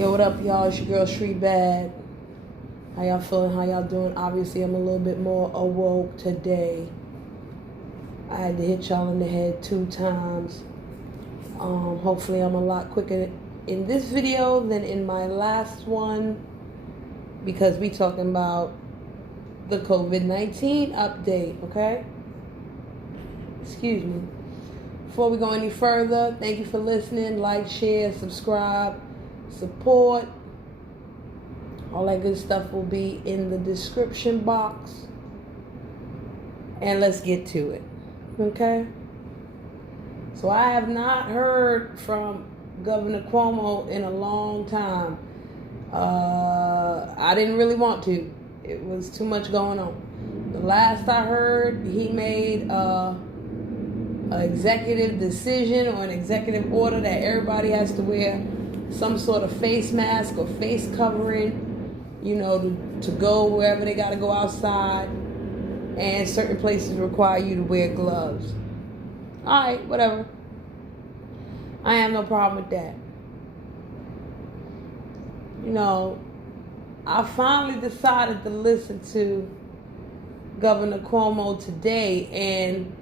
Yo, what up, y'all? It's your girl, Shree Bad. How y'all feeling? How y'all doing? Obviously, I'm a little bit more awoke today. I had to hit y'all in the head 2 times. Hopefully, I'm a lot quicker in this video than in my last one, because we talking about the COVID-19 update, okay? Excuse me. Before we go any further, thank you for listening. Like, share, subscribe, support. All that good stuff will be in the description box. And let's get to it. Okay? So I have not heard from Governor Cuomo in a long time. I didn't really want to. It was too much going on. The last I heard, he made an executive decision or an executive order that everybody has to wear some sort of face mask or face covering, you know, to go wherever they got to go outside. And certain places require you to wear gloves. All right, whatever. I have no problem with that. You know, I finally decided to listen to Governor Cuomo today, and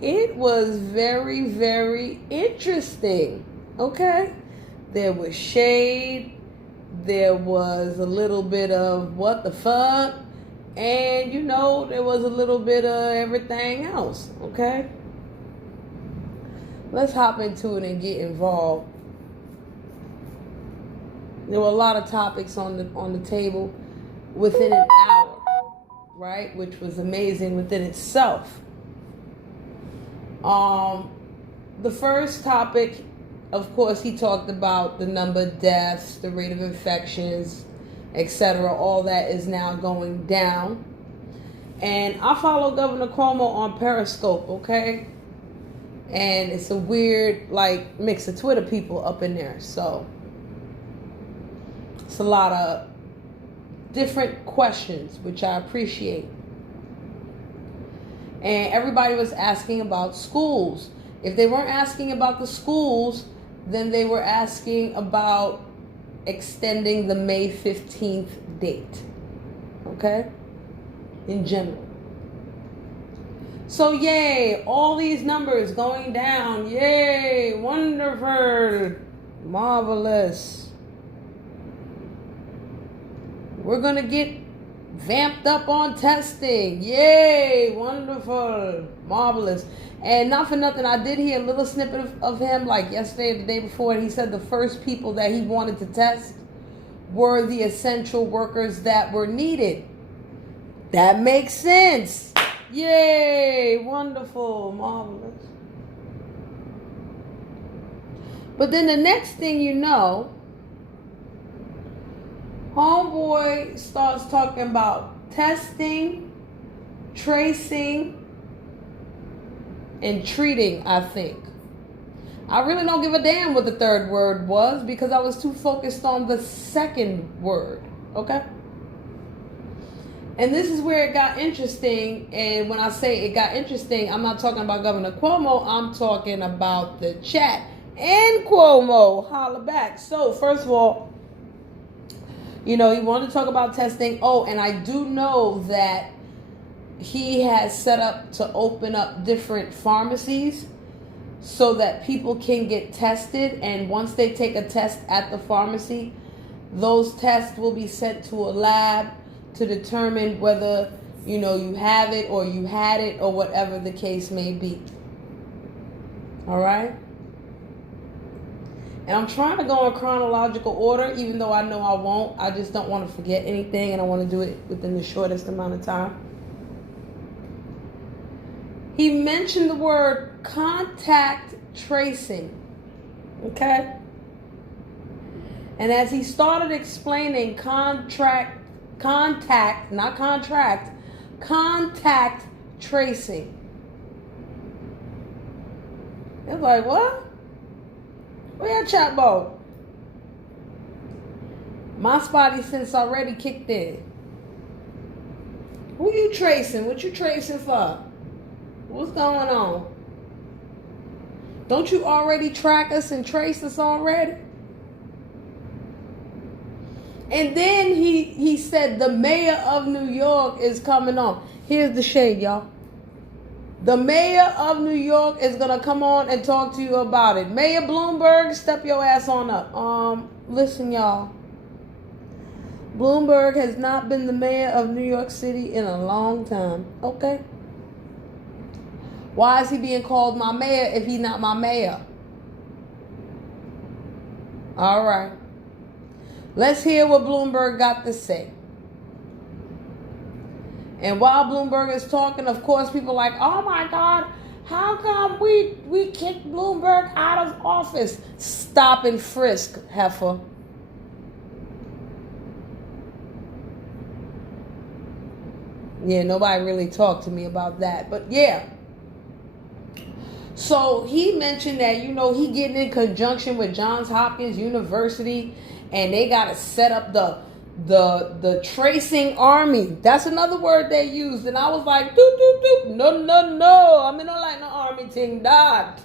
it was very, very interesting. Okay? There was shade. There was a little bit of what the fuck. And, you know, there was a little bit of everything else. Okay? Let's hop into it and get involved. There were a lot of topics on the table within an hour, right? Which was amazing within itself. The first topic, of course, he talked about the number of deaths, the rate of infections, etc. All that is now going down. And I follow Governor Cuomo on Periscope, okay? And it's a weird, like, mix of Twitter people up in there. So it's a lot of different questions, which I appreciate. And everybody was asking about schools. If they weren't asking about the schools, then they were asking about extending the May 15th date. Okay? In general. So yay, all these numbers going down. Yay, wonderful, marvelous. We're going to get vamped up on testing. Yay, wonderful, marvelous. And not for nothing, I did hear a little snippet of him like yesterday or the day before, and he said the first people that he wanted to test were the essential workers that were needed. That makes sense. Yay, wonderful, marvelous. But then the next thing you know, homeboy starts talking about testing, tracing, and treating, I think. I really don't give a damn what the third word was because I was too focused on the second word, okay? And this is where it got interesting. And when I say it got interesting, I'm not talking about Governor Cuomo. I'm talking about the chat. And Cuomo, holla back. So, first of all, you know, he wanted to talk about testing. Oh, and I do know that he has set up to open up different pharmacies so that people can get tested. And once they take a test at the pharmacy, those tests will be sent to a lab to determine whether, you know, you have it or you had it or whatever the case may be. All right? And I'm trying to go in chronological order, even though I know I won't. I just don't want to forget anything, and I want to do it within the shortest amount of time. He mentioned the word contact tracing. Okay? And as he started explaining contact tracing. It's like, what? Where your chat boat? My spotty sense already kicked in. Who you tracing? What you tracing for? What's going on? Don't you already track us and trace us already? And then he said the mayor of New York is coming on. Here's the shade, y'all. The mayor of New York is going to come on and talk to you about it. Mayor Bloomberg, step your ass on up. Listen, y'all. Bloomberg has not been the mayor of New York City in a long time. Okay? Why is he being called my mayor if he's not my mayor? All right. Let's hear what Bloomberg got to say. And while Bloomberg is talking, of course, people are like, oh my God, how come we kicked Bloomberg out of office? Stop and frisk, heifer. Yeah, nobody really talked to me about that. But yeah. So he mentioned that, he getting in conjunction with Johns Hopkins University, and they got to set up the tracing army. That's another word they used. And I was like, no. I mean, I don't like no army thing, that.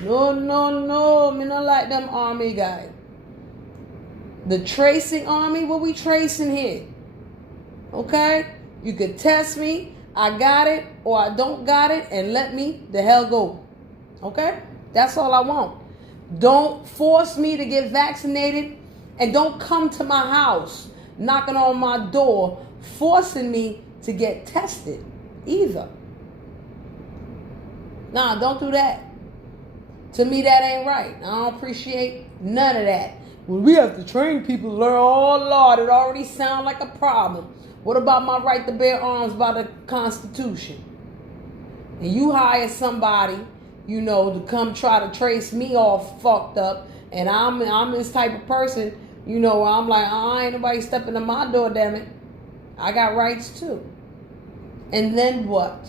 No. I mean, I like them army guys. The tracing army, what we tracing here? Okay? You could test me. I got it or I don't got it, and let me the hell go. Okay? That's all I want. Don't force me to get vaccinated, and don't come to my house knocking on my door forcing me to get tested either. Nah, don't do that. To me, that ain't right. I don't appreciate none of that. Well, we have to train people to learn. Oh, Lord, it already sounds like a problem. What about my right to bear arms by the Constitution? And you hire somebody, to come try to trace me all fucked up, and I'm this type of person, where I'm like, ain't nobody stepping to my door, damn it. I got rights too. And then what?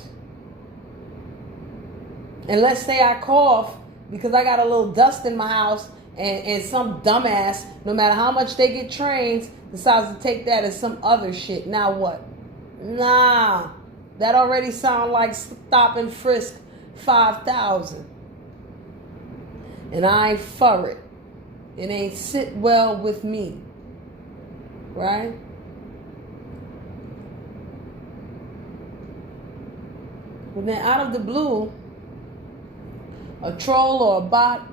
And let's say I cough because I got a little dust in my house, and some dumbass, no matter how much they get trained, decides to take that as some other shit. Now what? Nah. That already sound like stop and frisk 5,000. And I ain't for it. It ain't sit well with me. Right? Well, then out of the blue, a troll or a bot,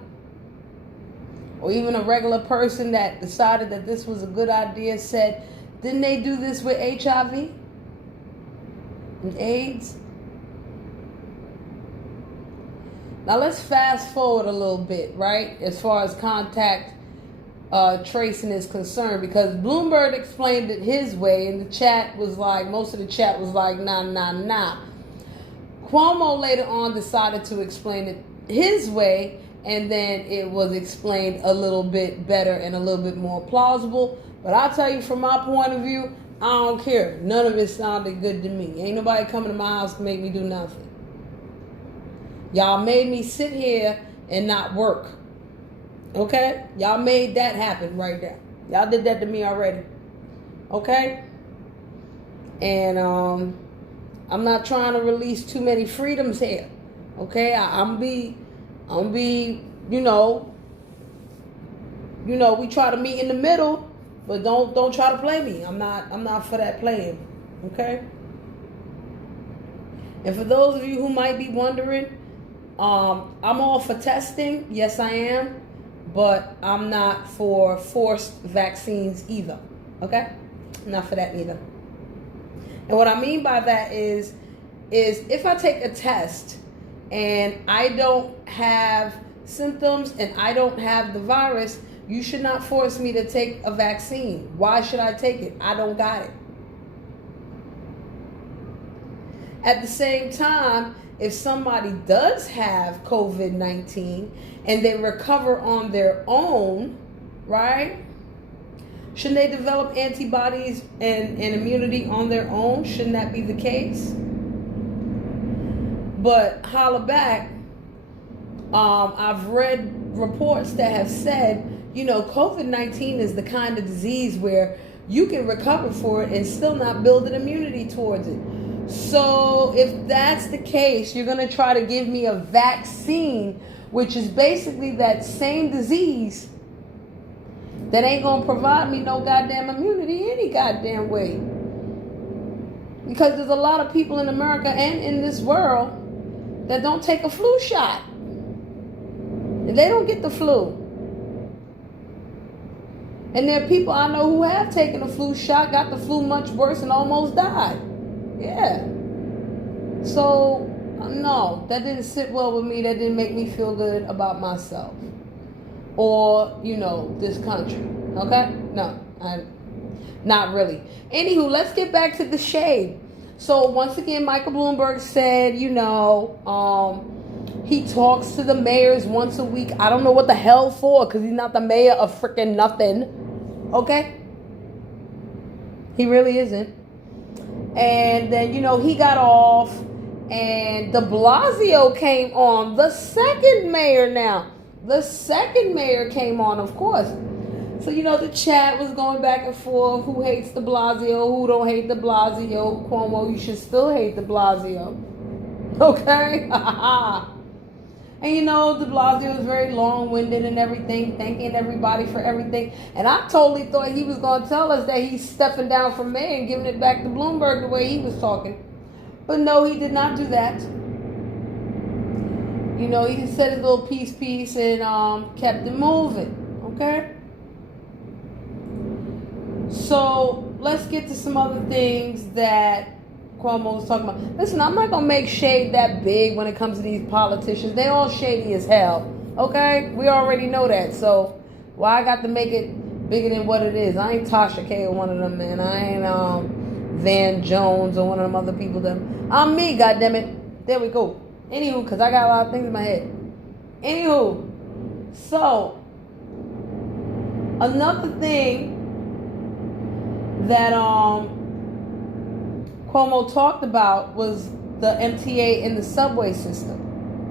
or even a regular person that decided that this was a good idea said, didn't they do this with HIV and AIDS? Now let's fast forward a little bit, right? As far as contact tracing is concerned, because Bloomberg explained it his way, and the chat was like, most of the chat was like, nah. Cuomo later on decided to explain it his way, and then it was explained a little bit better and a little bit more plausible. But I'll tell you, from my point of view, I don't care. None of it sounded good to me. Ain't nobody coming to my house to make me do nothing. Y'all made me sit here and not work. Okay? Y'all made that happen right there. Y'all did that to me already. Okay? And I'm not trying to release too many freedoms here. Okay? I'm be, we try to meet in the middle, but don't try to play me. I'm not for that playing. Okay? And for those of you who might be wondering, I'm all for testing. Yes, I am. But I'm not for forced vaccines either. Okay? I'm not for that either. And what I mean by that is if I take a test and I don't have symptoms and I don't have the virus, you should not force me to take a vaccine. Why should I take it? I don't got it. At the same time, if somebody does have COVID-19 and they recover on their own, right? Shouldn't they develop antibodies and immunity on their own? Shouldn't that be the case? But holla back, I've read reports that have said, COVID-19 is the kind of disease where you can recover for it and still not build an immunity towards it. So if that's the case, you're going to try to give me a vaccine, which is basically that same disease that ain't gonna provide me no goddamn immunity any goddamn way. Because there's a lot of people in America and in this world that don't take a flu shot. And they don't get the flu. And there are people I know who have taken a flu shot, got the flu much worse, and almost died. Yeah. So, no, that didn't sit well with me. That didn't make me feel good about myself. Or, this country. Okay? No, not really. Anywho, let's get back to the shade. So, once again, Michael Bloomberg said, he talks to the mayors once a week. I don't know what the hell for, because he's not the mayor of freaking nothing. Okay? He really isn't. And then, he got off, and de Blasio came on. The second mayor now. The second mayor came on, of course. So, the chat was going back and forth. Who hates de Blasio? Who don't hate de Blasio? Cuomo, you should still hate de Blasio. Okay? And de Blasio was very long-winded and everything, thanking everybody for everything. And I totally thought he was going to tell us that he's stepping down from mayor and giving it back to Bloomberg the way he was talking. But no, he did not do that. He just said his little piece and kept it moving. Okay? So, let's get to some other things that Cuomo was talking about. Listen, I'm not going to make shade that big when it comes to these politicians. They all shady as hell. Okay? We already know that. So, why I got to make it bigger than what it is? I ain't Tasha K or one of them, man. I ain't Van Jones or one of them other people. I'm me, goddammit. There we go. Anywho, because I got a lot of things in my head. Anywho, so, another thing that Cuomo talked about was the MTA in the subway system.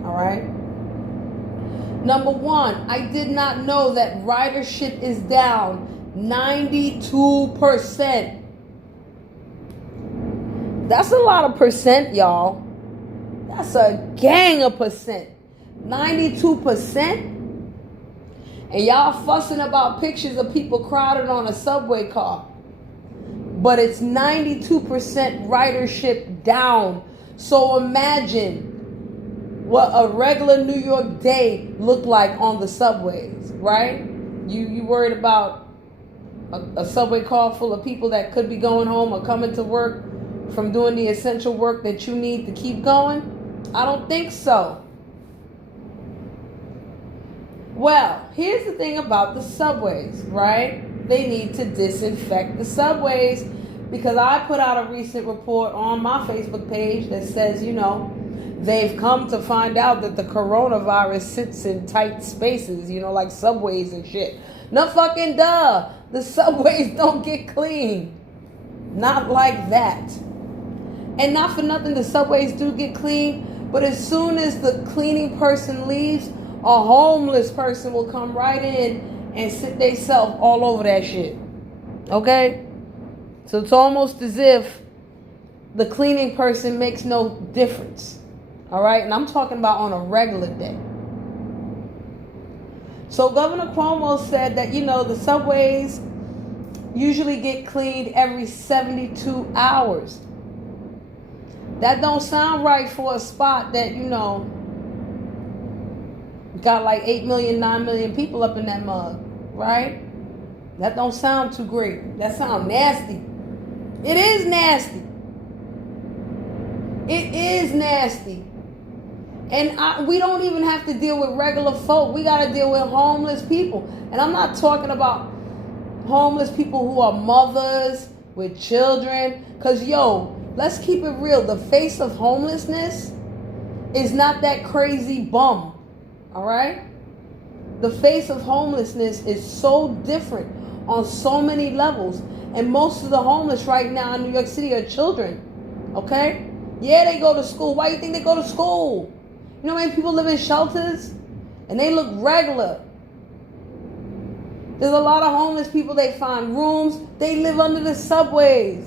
All right. Number one, I did not know that ridership is down 92%. That's a lot of percent, y'all. That's a gang of percent. 92%. And y'all fussing about pictures of people crowded on a subway car. But it's 92% ridership down. So imagine what a regular New York day looked like on the subways, right? You worried about a subway car full of people that could be going home or coming to work from doing the essential work that you need to keep going? I don't think so. Well, here's the thing about the subways, right? They need to disinfect the subways, because I put out a recent report on my Facebook page that says, they've come to find out that the coronavirus sits in tight spaces, like subways and shit. No fucking duh. The subways don't get clean. Not like that. And not for nothing, the subways do get clean, but as soon as the cleaning person leaves, a homeless person will come right in and sit theyself all over that shit. Okay? So it's almost as if the cleaning person makes no difference. All right? And I'm talking about on a regular day. So Governor Cuomo said that, the subways usually get cleaned every 72 hours. That don't sound right for a spot that, got like 8 million, 9 million people up in that mug, right? That don't sound too great. That sound nasty. It is nasty. It is nasty. And we don't even have to deal with regular folk. We got to deal with homeless people. And I'm not talking about homeless people who are mothers with children. Because, let's keep it real. The face of homelessness is not that crazy bum. All right? The face of homelessness is so different on so many levels. And most of the homeless right now in New York City are children. Okay? Yeah, they go to school. Why do you think they go to school? You know how many people live in shelters? And they look regular. There's a lot of homeless people. They find rooms. They live under the subways.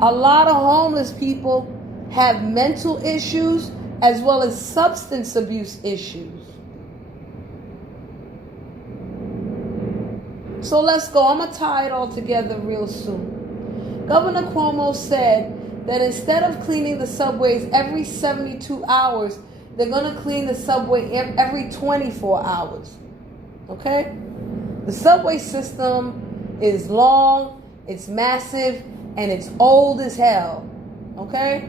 A lot of homeless people have mental issues as well as substance abuse issues. So let's go. I'm going to tie it all together real soon. Governor Cuomo said that instead of cleaning the subways every 72 hours, they're going to clean the subway every 24 hours. Okay? The subway system is long, it's massive, and it's old as hell. Okay?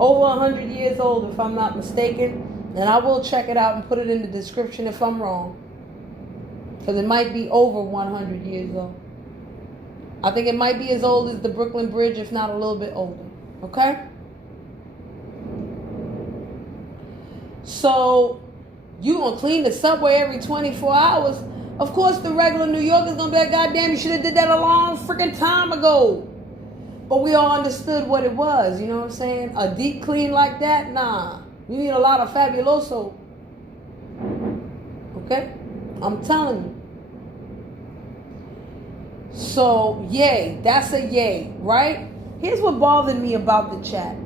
Over 100 years old, if I'm not mistaken. And I will check it out and put it in the description if I'm wrong. Because it might be over 100 years old. I think it might be as old as the Brooklyn Bridge, if not a little bit older. Okay? So, you gonna clean the subway every 24 hours? Of course, the regular New Yorker's gonna be like, goddamn, you should have did that a long freaking time ago. But we all understood what it was, you know what I'm saying? A deep clean like that? Nah. You need a lot of fabuloso. Okay? I'm telling you. So, yay. That's a yay, right? Here's what bothered me about the chat.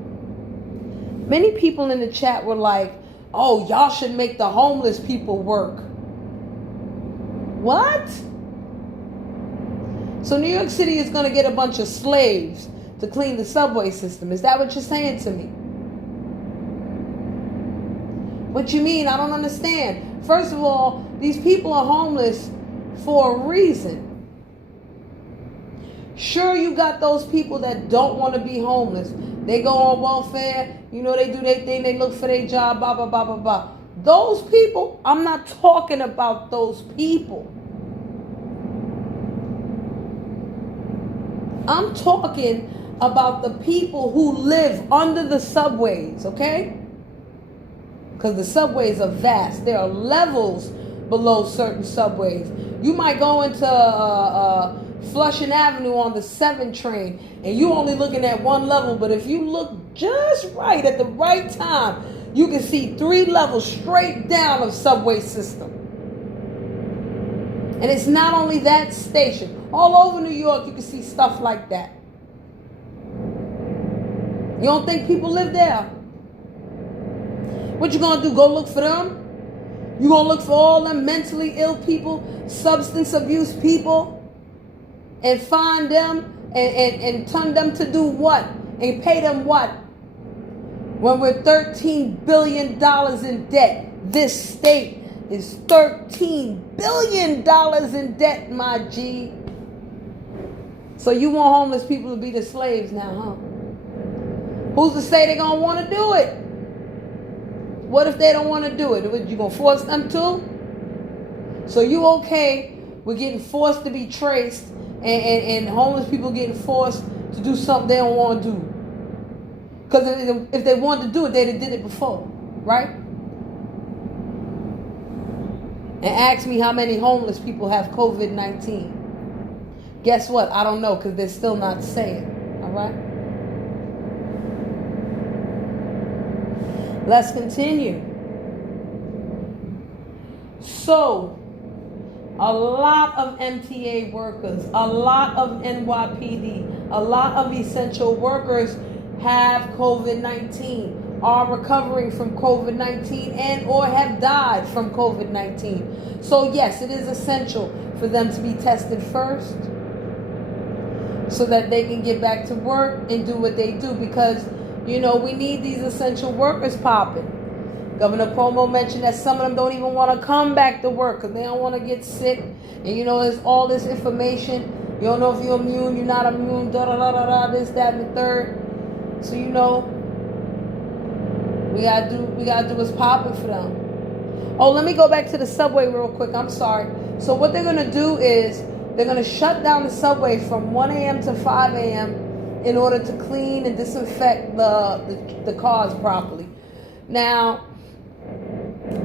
Many people in the chat were like, oh, y'all should make the homeless people work. What? So New York City is going to get a bunch of slaves to clean the subway system. Is that what you're saying to me? What you mean? I don't understand. First of all, these people are homeless for a reason. Sure, you got those people that don't want to be homeless. They go on welfare, you know, they do their thing, they look for their job, blah, blah, blah, blah, blah. Those people, I'm not talking about those people. I'm talking about the people who live under the subways, okay? Because the subways are vast. There are levels below certain subways. You might go into Flushing Avenue on the 7 train, and you only looking at one level, but if you look just right at the right time, you can see 3 levels straight down of subway system. And it's not only that station. All over New York, you can see stuff like that. You don't think people live there? What you gonna do? Go look for them? You gonna look for all them mentally ill people, substance abuse people, and find them and turn them to do what? And pay them what? When we're $13 billion in debt. This state is $13 billion in debt, my G. So you want homeless people to be the slaves now, huh? Who's to say they're going to want to do it? What if they don't want to do it? You going to force them to? So you okay with getting forced to be traced and homeless people getting forced to do something they don't want to do? Because if they wanted to do it, they'd have did it before, right? And ask me how many homeless people have COVID-19. Guess what? I don't know, because they're still not saying. All right? Let's continue. So, a lot of MTA workers, a lot of NYPD, a lot of essential workers have COVID-19, are recovering from COVID-19, and or have died from COVID-19. So yes, it is essential for them to be tested first so that they can get back to work and do what they do, because, you know, we need these essential workers popping. Governor Cuomo mentioned that some of them don't even want to come back to work because they don't want to get sick. And, you know, there's all this information. You don't know if you're immune, you're not immune, da-da-da-da-da, this, that, and the third. So, you know, we gotta do what's popping for them. Oh, let me go back to the subway real quick. I'm sorry. So what they're going to do is they're going to shut down the subway from 1 a.m. to 5 a.m. in order to clean and disinfect the cars properly. Now,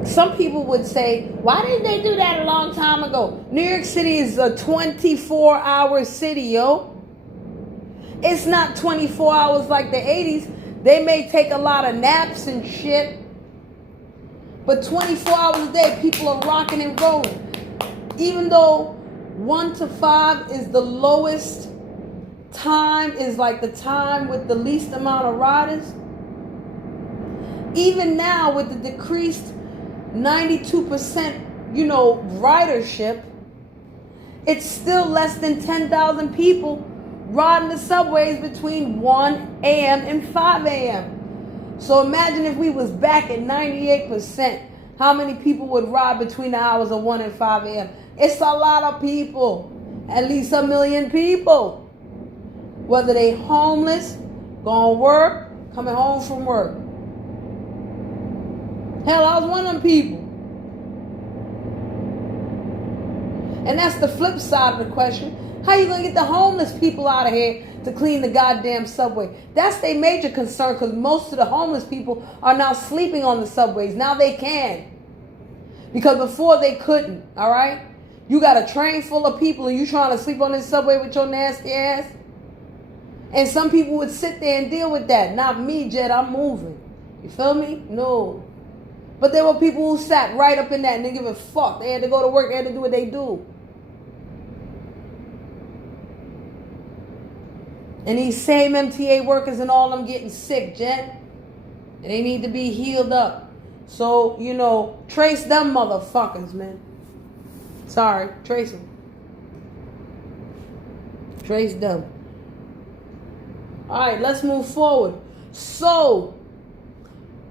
some people would say, why didn't they do that a long time ago? New York City is a 24-hour city, yo. It's not 24 hours like the 80s. They may take a lot of naps and shit. But 24 hours a day, people are rocking and rolling. Even though 1 to 5 is the lowest time, is like the time with the least amount of riders. Even now with the decreased 92%, you know, ridership, it's still less than 10,000 people riding the subways between 1 a.m. and 5 a.m. So imagine if we was back at 98%, how many people would ride between the hours of 1 and 5 a.m.? It's a lot of people, at least 1 million people. Whether they homeless, going to work, coming home from work. Hell, I was one of them people. And that's the flip side of the question. How you going to get the homeless people out of here to clean the goddamn subway? That's their major concern, because most of the homeless people are now sleeping on the subways. Now they can. Because before they couldn't, all right? You got a train full of people and you trying to sleep on this subway with your nasty ass? And some people would sit there and deal with that. Not me, Jet, I'm moving. You feel me? No. But there were people who sat right up in that and didn't give a fuck. They had to go to work, they had to do what they do. And these same MTA workers and all them getting sick, Jet. And they need to be healed up. So, you know, trace them motherfuckers, man. Sorry, trace them. Trace them. All right, let's move forward. So,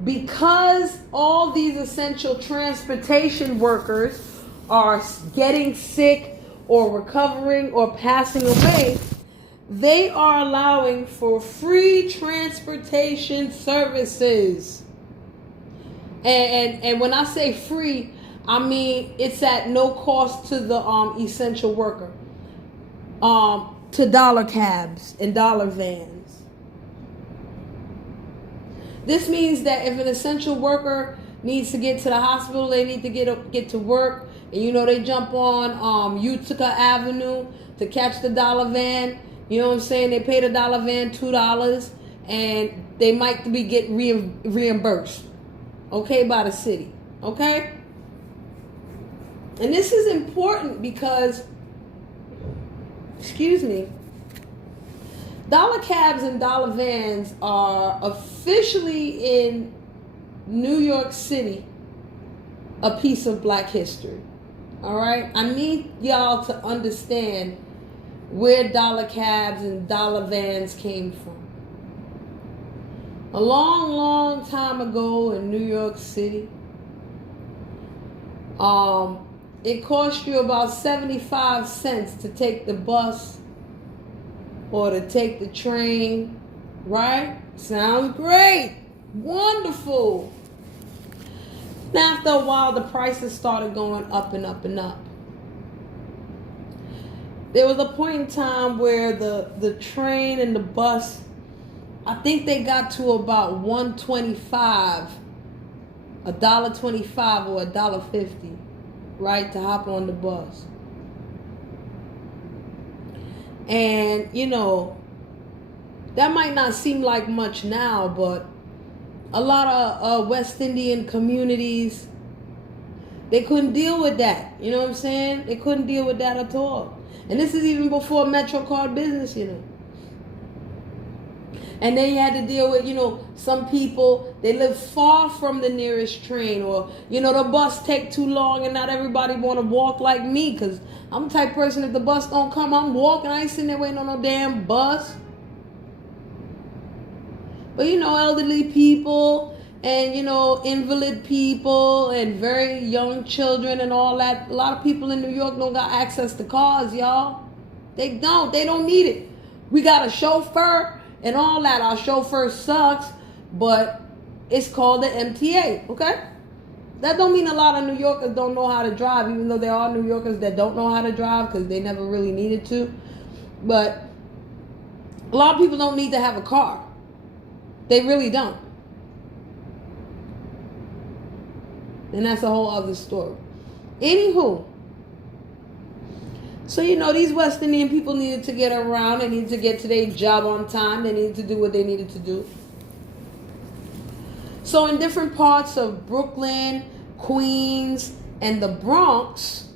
because all these essential transportation workers are getting sick or recovering or passing away, they are allowing for free transportation services. And when I say free, I mean it's at no cost to the essential worker. To dollar cabs and dollar vans. This means that if an essential worker needs to get to the hospital, they need to get to work, and you know they jump on Utica Avenue to catch the dollar van. You know what I'm saying? They pay the dollar van $2, and they might be getting reimbursed, okay, by the city, okay? And this is important because, excuse me, dollar cabs and dollar vans are officially in New York City a piece of Black history. All right? I need y'all to understand where dollar cabs and dollar vans came from. A long, long time ago in New York City, it cost you about 75 cents to take the bus or to take the train, right? Sounds great. Wonderful. Now, after a while, the prices started going up and up and up. There was a point in time where the train and the bus, I think they got to about $1.25, $1.25 or $1.50, right, to hop on the bus. And, you know, that might not seem like much now, but a lot of West Indian communities, they couldn't deal with that. You know what I'm saying? They couldn't deal with that at all. And this is even before MetroCard business, you know. And then you had to deal with, you know, some people, they live far from the nearest train, or, you know, the bus take too long and not everybody want to walk like me, because I'm the type of person, if the bus don't come, I'm walking. I ain't sitting there waiting on no damn bus. But, you know, elderly people and, you know, invalid people and very young children and all that. A lot of people in New York don't got access to cars, y'all. They don't need it. We got a chauffeur and all that. Our chauffeur sucks, but it's called the MTA, okay? That don't mean a lot of New Yorkers don't know how to drive, even though there are New Yorkers that don't know how to drive because they never really needed to. But a lot of people don't need to have a car. They really don't. And that's a whole other story. Anywho, so, you know, these West Indian people needed to get around. They needed to get to their job on time. They needed to do what they needed to do. So in different parts of Brooklyn, Queens, and the Bronx,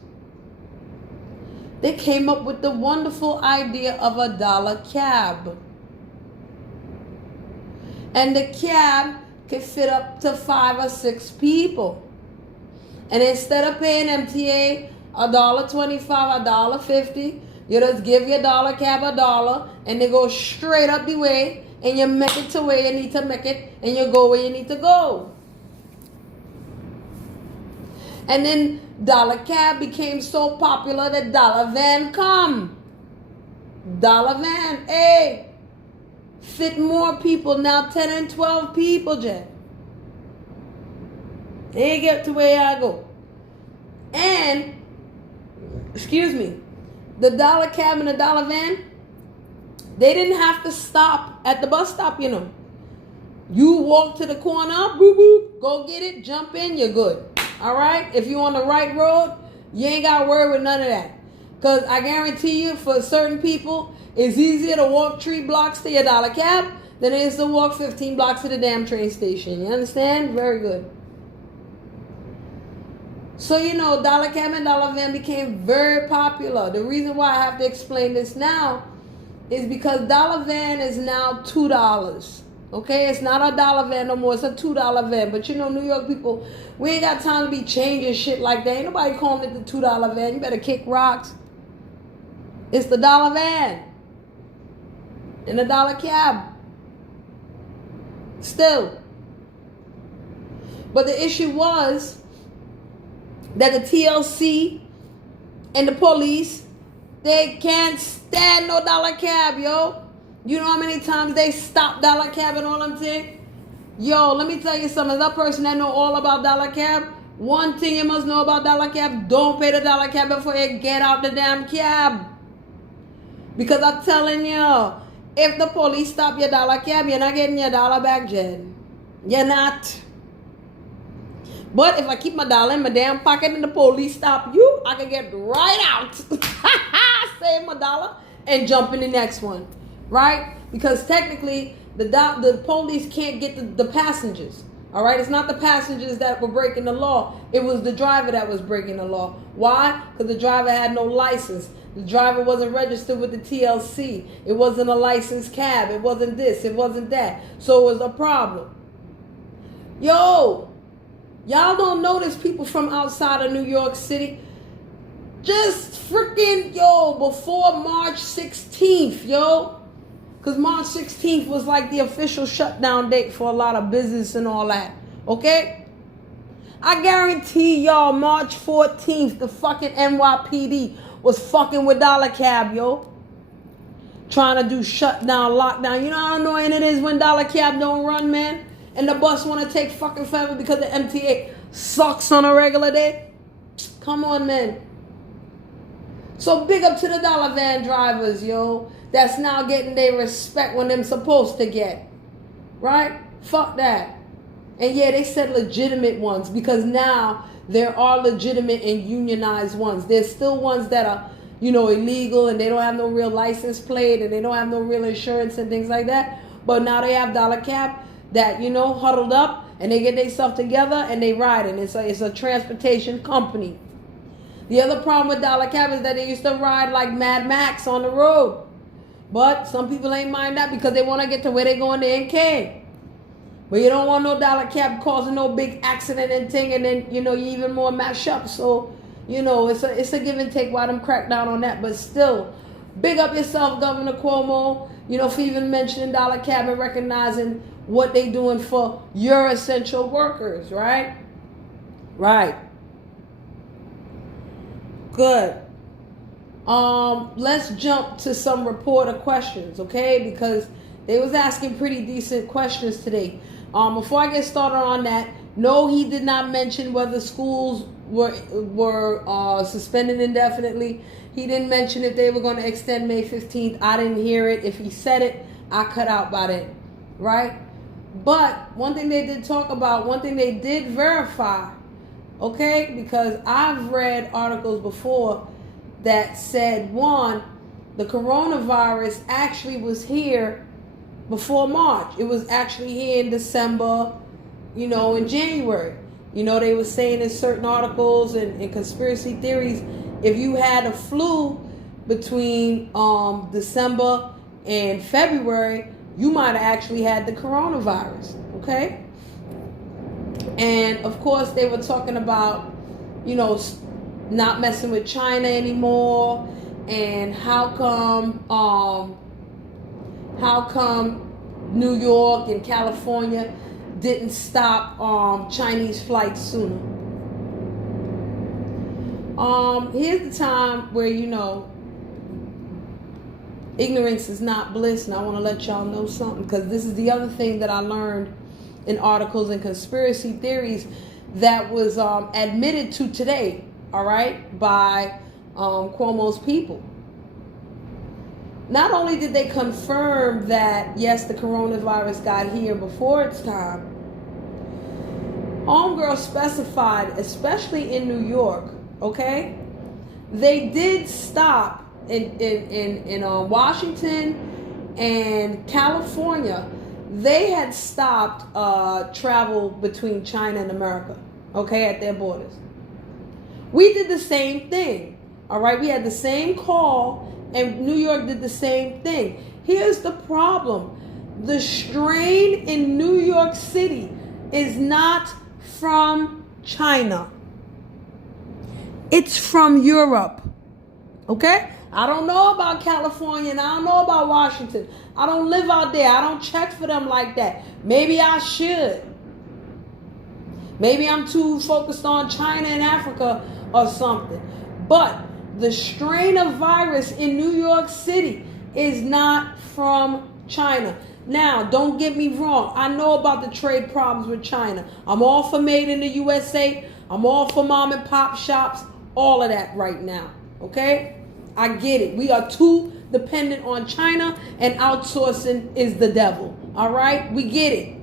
they came up with the wonderful idea of a dollar cab. And the cab could fit up to 5 or 6 people. And instead of paying MTA $1.25, $1.50. You just give your dollar cab $1 and they go straight up the way and you make it to where you need to make it and you go where you need to go. And then dollar cab became so popular that dollar van come. Dollar van, hey, fit more people now, 10 and 12 people, Jen. They get to where I go. And, excuse me, the dollar cab and the dollar van, they didn't have to stop at the bus stop, you know. You walk to the corner, boop, boop, go get it, jump in, you're good. All right? If you're on the right road, you ain't got to worry with none of that. Because I guarantee you, for certain people, it's easier to walk 3 blocks to your dollar cab than it is to walk 15 blocks to the damn train station. You understand? Very good. So, you know, dollar cab and dollar van became very popular. The reason why I have to explain this now is because dollar van is now $2. Okay? It's not a dollar van no more. It's a $2 van. But, you know, New York people, we ain't got time to be changing shit like that. Ain't nobody calling it the $2 van. You better kick rocks. It's the dollar van and the dollar cab. Still. But the issue was that the TLC and the police, they can't stand no dollar cab, yo. You know how many times they stop dollar cab and all them things? Yo, let me tell you something. As a person that know all about dollar cab, one thing you must know about dollar cab, don't pay the dollar cab before you get out the damn cab. Because I'm telling you, if the police stop your dollar cab, you're not getting your dollar back, Jen. You're not. But if I keep my dollar in my damn pocket and the police stop you, I can get right out, save my dollar, and jump in the next one, right? Because technically, the police can't get the passengers, all right? It's not the passengers that were breaking the law. It was the driver that was breaking the law. Why? Because the driver had no license. The driver wasn't registered with the TLC. It wasn't a licensed cab. It wasn't this. It wasn't that. So it was a problem. Yo! Y'all don't notice people from outside of New York City. Just freaking, yo, before March 16th, yo. Because March 16th was like the official shutdown date for a lot of business and all that. Okay? I guarantee y'all March 14th, the fucking NYPD was fucking with dollar cab, yo. Trying to do shutdown, lockdown. You know how annoying it is when dollar cab don't run, man? And the bus want to take fucking forever because the MTA sucks on a regular day? Come on, man. So big up to the dollar van drivers, yo. That's now getting their respect when them supposed to get. Right? Fuck that. And yeah, they said legitimate ones because now there are legitimate and unionized ones. There's still ones that are, you know, illegal and they don't have no real license plate and they don't have no real insurance and things like that. But now they have dollar cab that, you know, huddled up and they get themselves together and they ride it. It's a transportation company. The other problem with dollar cab is that they used to ride like Mad Max on the road. But some people ain't mind that because they want to get to where they going to NK. But you don't want no dollar cab causing no big accident and thing, and then, you know, you even more mash up. So, you know, it's a give and take why them crack down on that. But still, big up yourself, Governor Cuomo, you know, for even mentioning dollar cab and recognizing what they doing for your essential workers, right? Right. Good. Let's jump to some reporter questions, okay? Because they was asking pretty decent questions today. Before I get started on that, no, he did not mention whether schools were suspended indefinitely. He didn't mention if they were going to extend May 15th. I didn't hear it. If he said it, I cut out by then, right? But one thing they did talk about, one thing they did verify, okay? Because I've read articles before that said, one, the coronavirus actually was here before March. It was actually here in December, you know, in January. You know, they were saying in certain articles and conspiracy theories, if you had a flu between December and February, you might have actually had the coronavirus, okay? And, of course, they were talking about, you know, not messing with China anymore, and how come New York and California didn't stop Chinese flights sooner? Here's the time where, you know, ignorance is not bliss, and I want to let y'all know something, because this is the other thing that I learned in articles and conspiracy theories that was admitted to today, all right, by Cuomo's people. Not only did they confirm that, yes, the coronavirus got here before its time, homegirl specified, especially in New York, okay, they did stop in Washington and California. They had stopped travel between China and America, okay, at their borders. We did the same thing, all right? We had the same call, and New York did the same thing. Here's the problem. The strain in New York City is not from China. It's from Europe, okay? I don't know about California, and I don't know about Washington. I don't live out there. I don't check for them like that. Maybe I should. Maybe I'm too focused on China and Africa or something. But the strain of virus in New York City is not from China. Now, don't get me wrong. I know about the trade problems with China. I'm all for made in the USA. I'm all for mom and pop shops. All of that right now. Okay? I get it. We are too dependent on China, and outsourcing is the devil. All right? We get it.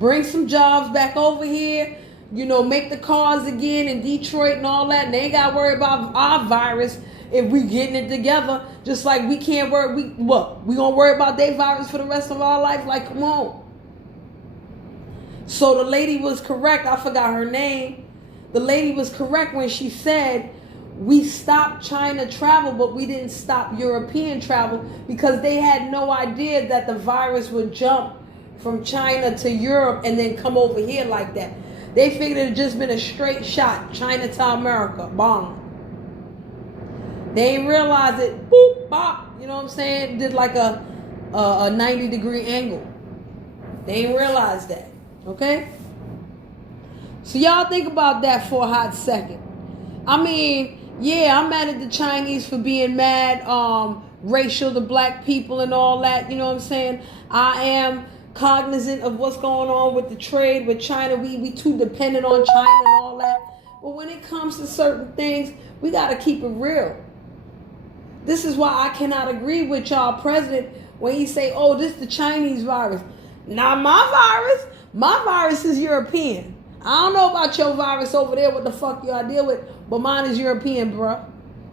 Bring some jobs back over here. You know, make the cars again in Detroit and all that. And they ain't got to worry about our virus if we getting it together. Just like we can't worry. We going to worry about their virus for the rest of our life? Like, come on. So the lady was correct. I forgot her name. The lady was correct when she said, we stopped China travel, but we didn't stop European travel, because they had no idea that the virus would jump from China to Europe and then come over here like that. They figured it had just been a straight shot, China to America, bomb. They didn't realize it, boop, bop, you know what I'm saying? Did like a 90-degree angle. They didn't realize that, okay? So y'all think about that for a hot second. I mean, yeah, I'm mad at the Chinese for being mad, racial to black people and all that, you know what I'm saying? I am cognizant of what's going on with the trade with China. We too dependent on China and all that. But when it comes to certain things, we got to keep it real. This is why I cannot agree with y'all president when he say, oh, this is the Chinese virus. Not my virus. My virus is European. I don't know about your virus over there, what the fuck y'all deal with, but mine is European, bruh.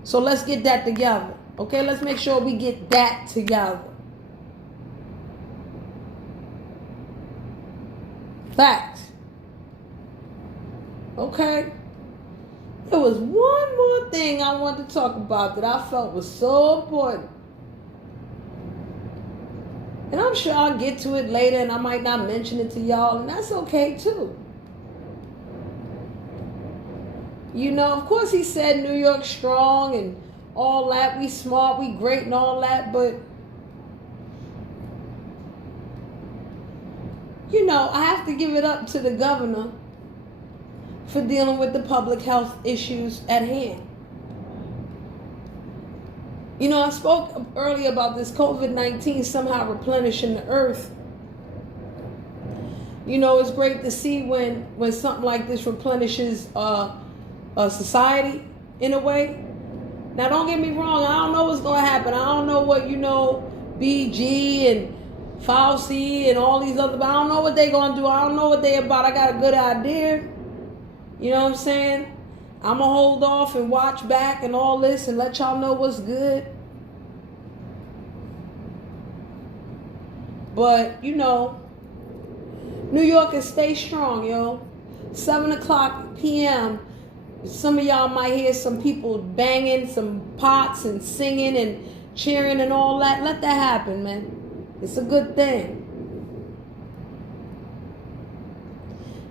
So let's get that together. Okay, let's make sure we get that together. Facts. Okay. There was one more thing I wanted to talk about that I felt was so important. And I'm sure I'll get to it later, and I might not mention it to y'all, and that's okay too. You know, of course he said New York strong and all that. We smart, we great and all that. But, you know, I have to give it up to the governor for dealing with the public health issues at hand. You know, I spoke earlier about this COVID-19 somehow replenishing the earth. You know, it's great to see when something like this replenishes a society in a way. Now, don't get me wrong. I don't know what's going to happen. I don't know what, you know, BG and Fauci and all these other, but I don't know what they're going to do. I don't know what they're about. I got a good idea. You know what I'm saying? I'm going to hold off and watch back and all this and let y'all know what's good. But, you know, New Yorkers, stay strong, yo. 7 o'clock p.m., some of y'all might hear some people banging some pots and singing and cheering and all that. Let that happen, man. It's a good thing.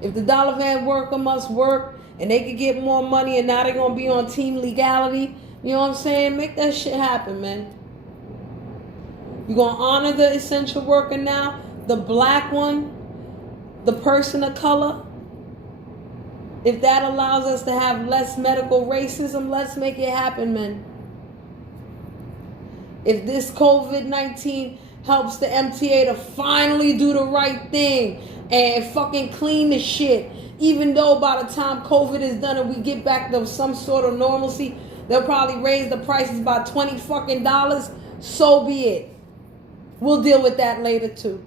If the dollar van worker must work and they could get more money, and now they're going to be on team legality. You know what I'm saying? Make that shit happen, man. You're going to honor the essential worker now, the black one, the person of color. If that allows us to have less medical racism, let's make it happen, man. If this COVID-19 helps the MTA to finally do the right thing and fucking clean the shit, even though by the time COVID is done and we get back to some sort of normalcy, they'll probably raise the prices by $20 fucking, so be it. We'll deal with that later too.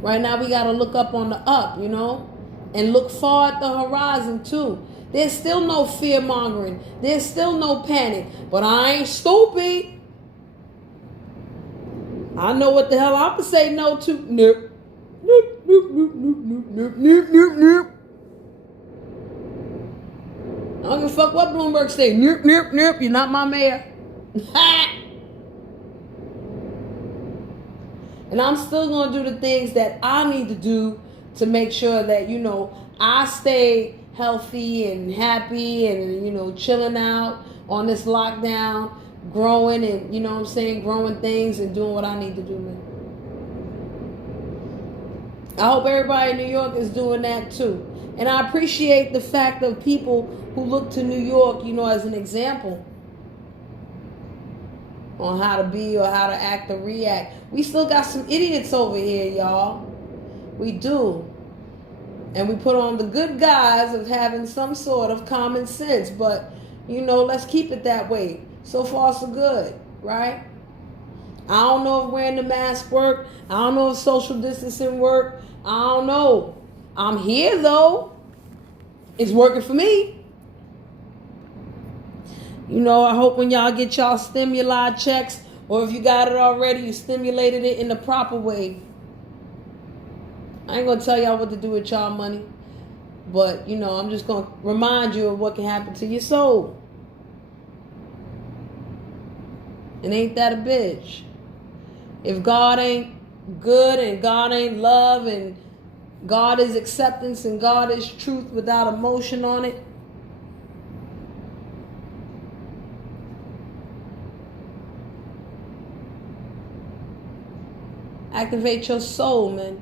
Right now we got to look up on the up, you know, and look far at the horizon too. There's still no fear mongering. There's still no panic. But I ain't stupid. I know what the hell I'm going to say no to. Nope. Nope, nope, nope, nope, nope, nope, nope, nope. I don't give a fuck what Bloomberg say. Nope, nope, nope. You're not my mayor. And I'm still going to do the things that I need to do to make sure that, you know, I stay healthy and happy and, you know, chilling out on this lockdown, growing and, you know what I'm saying, growing things and doing what I need to do, man. I hope everybody in New York is doing that too. And I appreciate the fact of people who look to New York, you know, as an example on how to be or how to act or react. We still got some idiots over here, y'all. We do. And we put on the good guys of having some sort of common sense. But, you know, let's keep it that way. So far, so good, right? I don't know if wearing the mask work. I don't know if social distancing work. I don't know. I'm here, though. It's working for me. You know, I hope when y'all get y'all stimuli checks, or if you got it already, you stimulated it in the proper way. I ain't going to tell y'all what to do with y'all money. But, you know, I'm just going to remind you of what can happen to your soul. And ain't that a bitch? If God ain't good and God ain't love and God is acceptance and God is truth without emotion on it, activate your soul, man.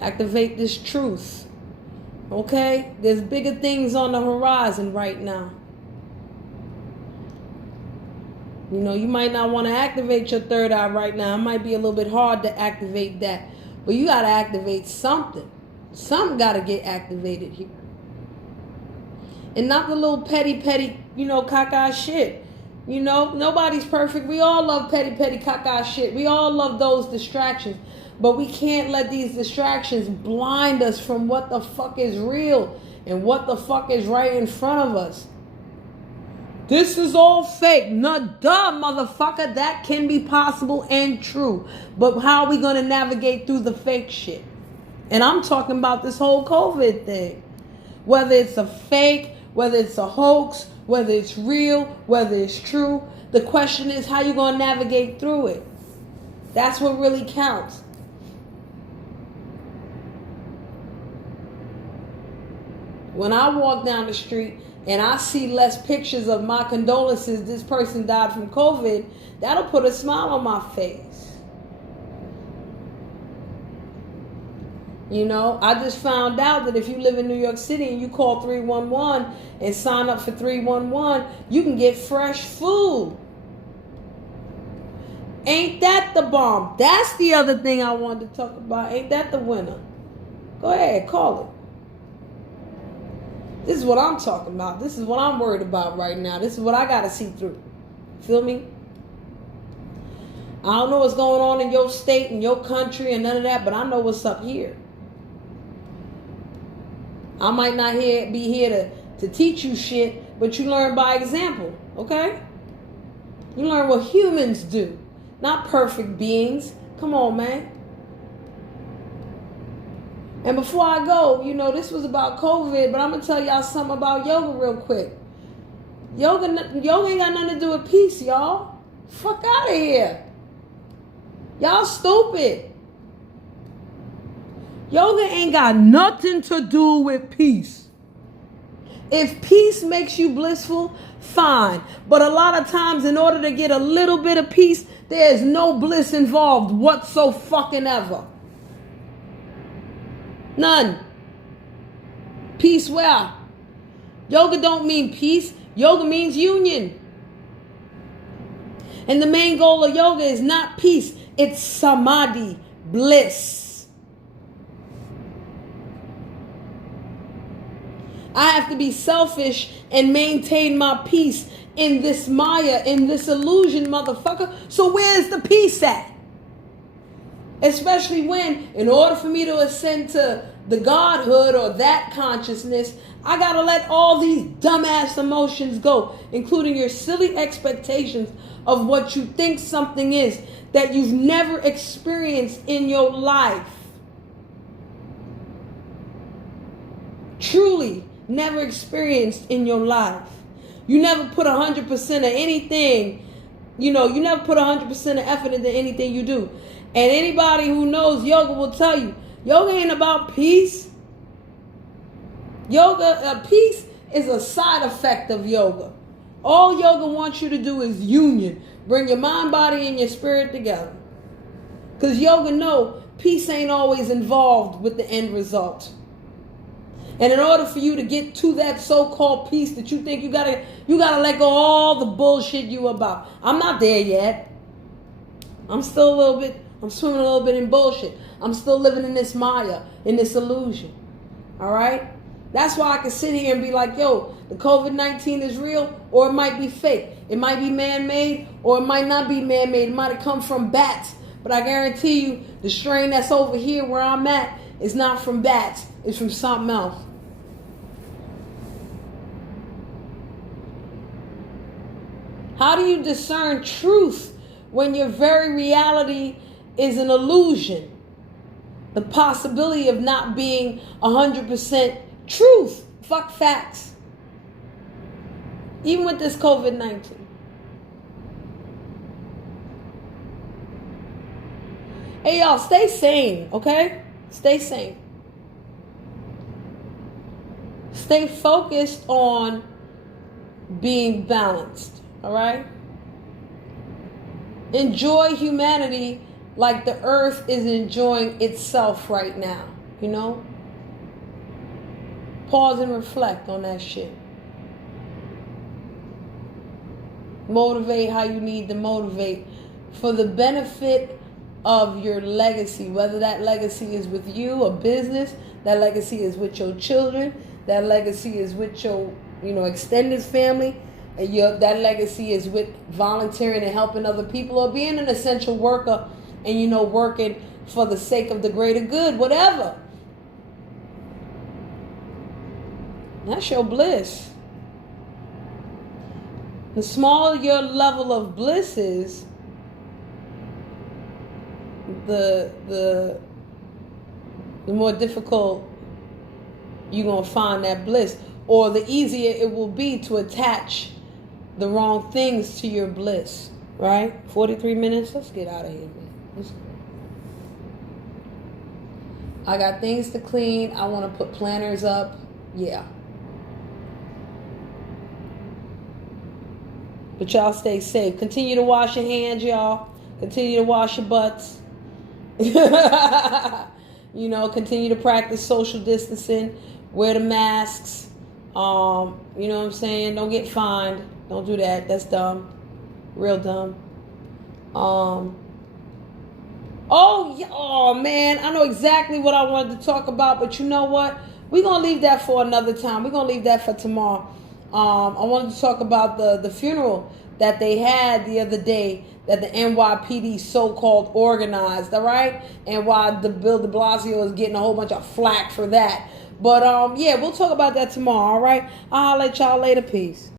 Activate this truth. Okay? There's bigger things on the horizon right now. You know, you might not want to activate your third eye right now. It might be a little bit hard to activate that. But you got to activate something. Something got to get activated here. And not the little petty, you know, caca shit. You know, nobody's perfect. We all love petty, caca shit. We all love those distractions. But we can't let these distractions blind us from what the fuck is real and what the fuck is right in front of us. This is all fake. No, duh, motherfucker. That can be possible and true. But how are we going to navigate through the fake shit? And I'm talking about this whole COVID thing. Whether it's a fake, whether it's a hoax, whether it's real, whether it's true. The question is how you going to navigate through it. That's what really counts. When I walk down the street and I see less pictures of my condolences, this person died from COVID, that'll put a smile on my face. You know, I just found out that if you live in New York City and you call 311 and sign up for 311, you can get fresh food. Ain't that the bomb? That's the other thing I wanted to talk about. Ain't that the winner? Go ahead, call it. This is what I'm talking about. This is what I'm worried about right now. This is what I got to see through. Feel me? I don't know what's going on in your state and your country and none of that, but I know what's up here. I might not be here to teach you shit, but you learn by example, okay? You learn what humans do, not perfect beings. Come on, man. And before I go, you know, this was about COVID, but I'm going to tell y'all something about yoga real quick. Yoga ain't got nothing to do with peace, y'all. Fuck out of here. Y'all stupid. Yoga ain't got nothing to do with peace. If peace makes you blissful, fine. But a lot of times, in order to get a little bit of peace, there's no bliss involved whatsoever. None. Peace where? Yoga don't mean peace. Yoga means union. And the main goal of yoga is not peace. It's samadhi, bliss. I have to be selfish and maintain my peace in this maya, in this illusion, motherfucker. So where's the peace at? Especially when, in order for me to ascend to the godhood or that consciousness, I gotta let all these dumbass emotions go, including your silly expectations of what you think something is that you've never experienced in your life. Truly never experienced in your life. You never put 100% of anything, you never put 100% of effort into anything you do. And anybody who knows yoga will tell you, yoga ain't about peace. Peace is a side effect of yoga. All yoga wants you to do is union. Bring your mind, body, and your spirit together. Because yoga know peace ain't always involved with the end result. And in order for you to get to that so-called peace that you think you gotta let go of all the bullshit you about. I'm not there yet. I'm swimming a little bit in bullshit. I'm still living in this maya, in this illusion. All right? That's why I can sit here and be like, yo, the COVID-19 is real, or it might be fake. It might be man-made, or it might not be man-made. It might have come from bats. But I guarantee you, the strain that's over here where I'm at is not from bats. It's from something else. How do you discern truth when your very reality is an illusion? The possibility of not being 100% truth. Fuck facts. Even with this COVID-19. Hey, y'all, stay sane, okay? Stay sane. Stay focused on being balanced, all right? Enjoy humanity like the earth is enjoying itself right now, Pause and reflect on that shit. Motivate how you need to motivate for the benefit of your legacy, whether that legacy is with you, a business, that legacy is with your children, that legacy is with your, extended family, and that legacy is with volunteering and helping other people, or being an essential worker and, working for the sake of the greater good, whatever. That's your bliss. The smaller your level of bliss is, the more difficult you're going to find that bliss, or the easier it will be to attach the wrong things to your bliss, right? 43 minutes. Let's get out of here, man. I got things to clean. I want to put planners up. Yeah. But y'all stay safe. Continue to wash your hands, y'all. Continue to wash your butts. Continue to practice social distancing. Wear the masks. You know what I'm saying? Don't get fined. Don't do that. That's dumb. Real dumb. Oh man, I know exactly what I wanted to talk about, but you know what? We're going to leave that for another time. We're going to leave that for tomorrow. I wanted to talk about the funeral that they had the other day that the NYPD so-called organized, all right? And why the Bill de Blasio is getting a whole bunch of flack for that. But, yeah, we'll talk about that tomorrow, all right? I'll let y'all later. Peace.